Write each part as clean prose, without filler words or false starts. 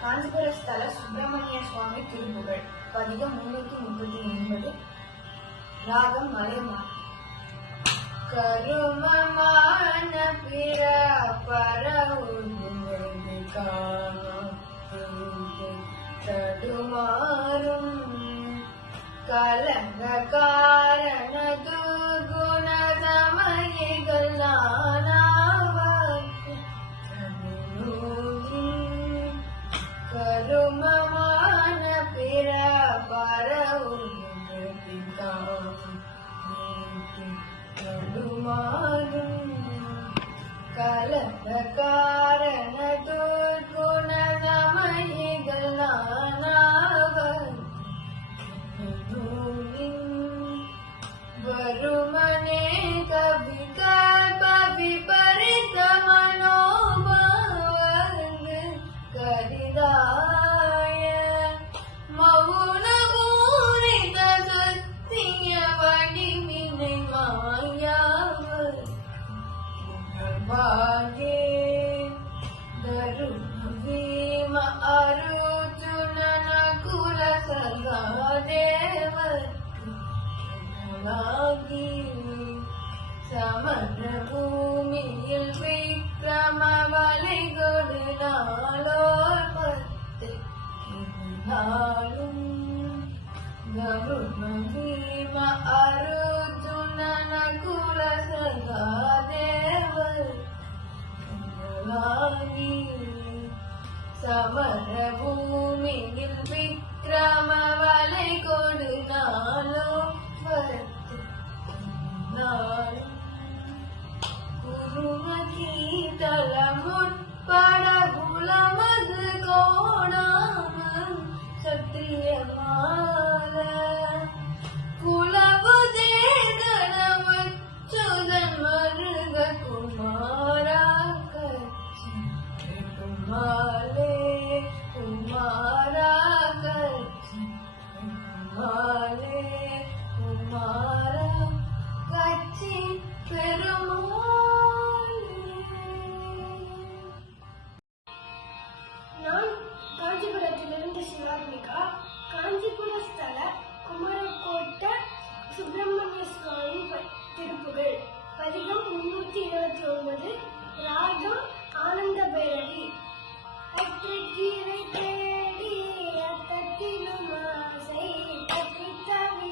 காஞ்சிபுர ஸ்தல சுப்பிரமணிய சுவாமி திருப்புகழ் பதிகம் 338 ராகம் மலைமா. கருமமான பிற பரவுது தடுமாறும் கலங்க காரண துர்குண தமயங்கள் நானாவாக்கு கருமமான பிற பரவுது தடுமாறும் கலங்க காரண துர்குண தமயங்கள் வருமனே கவி கல்ப விபரித மனோபாவந்து கரிதாய மவுன பூரித சத்திய வடிவினை மாயாவர் பாகே தருண பீம அருஜுன நகுல சகாதேவர் சமர பூமியில் விக்ரம வலை கொடு நாளோர் பத்து நாளும் கருண பீம அருஜுன நகுல சகாதேவர் சமர பூமியில் விக்ரம வலை கொடு நாளோ குருமகீதல முற்பட குலமது கோணாம சத்தியமால குலவு தேதனமச்சுதன் மருக குமாரா கச்சி குமாலே குமாரா கச்சி குமாலே குமாரா கச்சி நான் காஞ்சிபுரத்திலிருந்து சிவாத்மிகா. காஞ்சிபுர ஸ்தல குமரக்கோட்ட சுப்பிரமணிய சுவாமி திருப்புகழ் பதிகம் 329 ராகம் ஆனந்த பைரவி. அற்றகீரை தேடி அத்தத்திலும் ஆசை பற்றித்தவி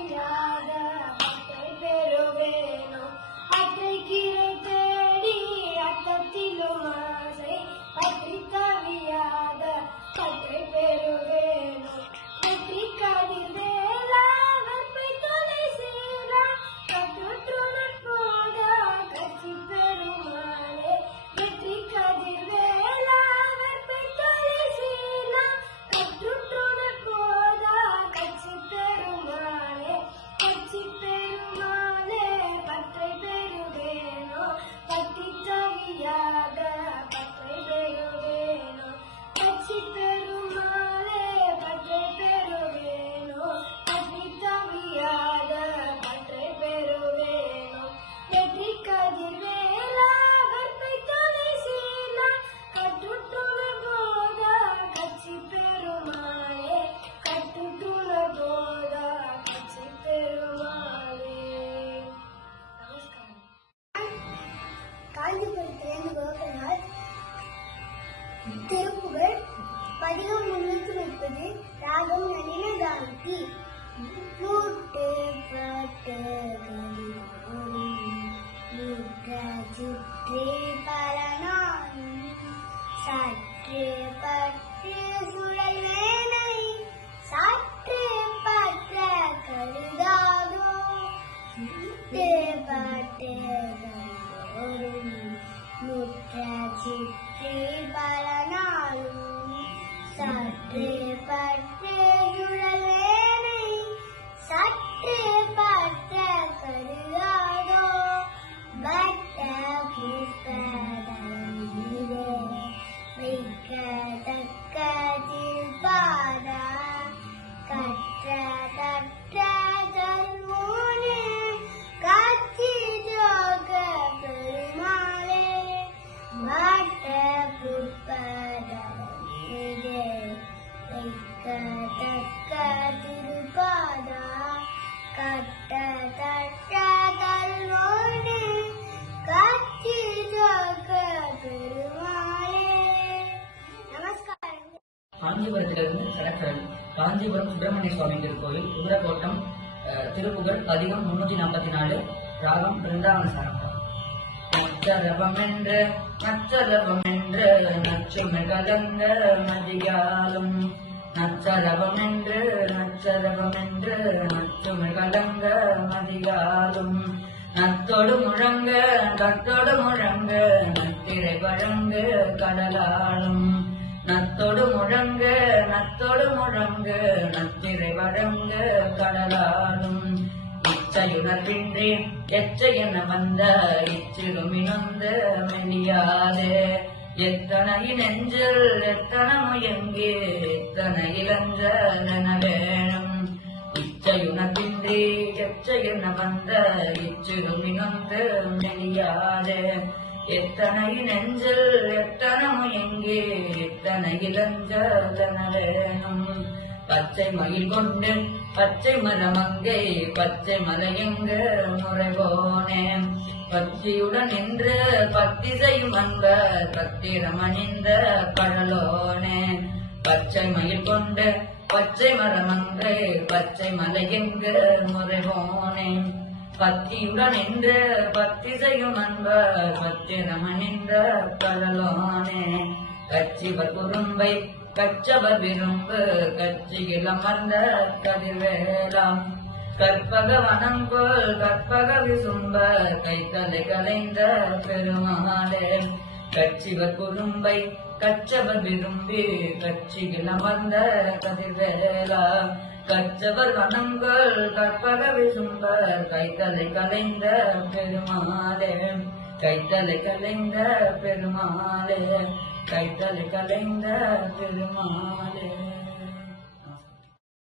காஞ்சிபுரம் சுப்பிரமணிய சுவாமி திருக்கோயில், உதிரக்கோட்டம், திருப்புகழ் பதிகம் 344, ராகம் பிருந்தாவன சாரம்பம். நச்சரவமென்று நச்சரவமென்று நச்சுமை கலந்த மதியாலும், நச்சரவமென்று நச்சரவமென்று நச்சுமை கலந்த மதியாலும், நத்தோடு முழங்க கட்டோடு முழங்க நத்திரை வழங்க கடலாலும், நத்தோடு முழங்க நத்தோடு முழங்க நத்திரை வழங்க கடலாலும், இச்சையுணர்வின்றி எச்சையென வந்த இச்சிறுமினொந்த மெலியாதே, எத்தனை நெஞ்சில் எத்தனமுயங்கி எத்தனை இளஞ்சலென வேணும், இச்சையுணர்வின்றி எச்சையென வந்த இச்சிறுமினொந்த மெலியாதே, எத்தனை நெஞ்சில் எத்தனமுயங்கி எத்தனை இளஞ்சலென வேணும், பச்சை மயில் கொண்டு பச்சை மரமங்கை பச்சை மலையெங்க முறைவோனே, பக்தியுடன் நின்று பக்தி செய்யும் அன்பர் பத்திரமணிந்த கடலோனே, பச்சை மயில் கொண்டு பச்சை மரமங்கை பச்சை மலையெங்க முறைவோனே, பக்தியுடன் நின்று பக்தி செய்யும் அன்பர் பத்திரமணிந்த கடலோனே, கச்சிவர் குறும்பை கச்சவர் விரும்பு கச்சியில் அமர்ந்த கதிர்வேலாம், கற்பக வனங்கோல் கற்பக விசும்ப கைத்தலை கலைந்த பெருமாளே, கச்சிவர் குறும்பை கச்சவர் விரும்பி கச்சியில் அமர்ந்த கதிர்வேலா, கச்சவர் வனங்கோல் கற்பக விசும்ப கைத்தலை கலைந்த பெருமாளே, கைத்தலை கலைந்த பெருமாளே, கைத்தலை கலைந்த பெருமாளே.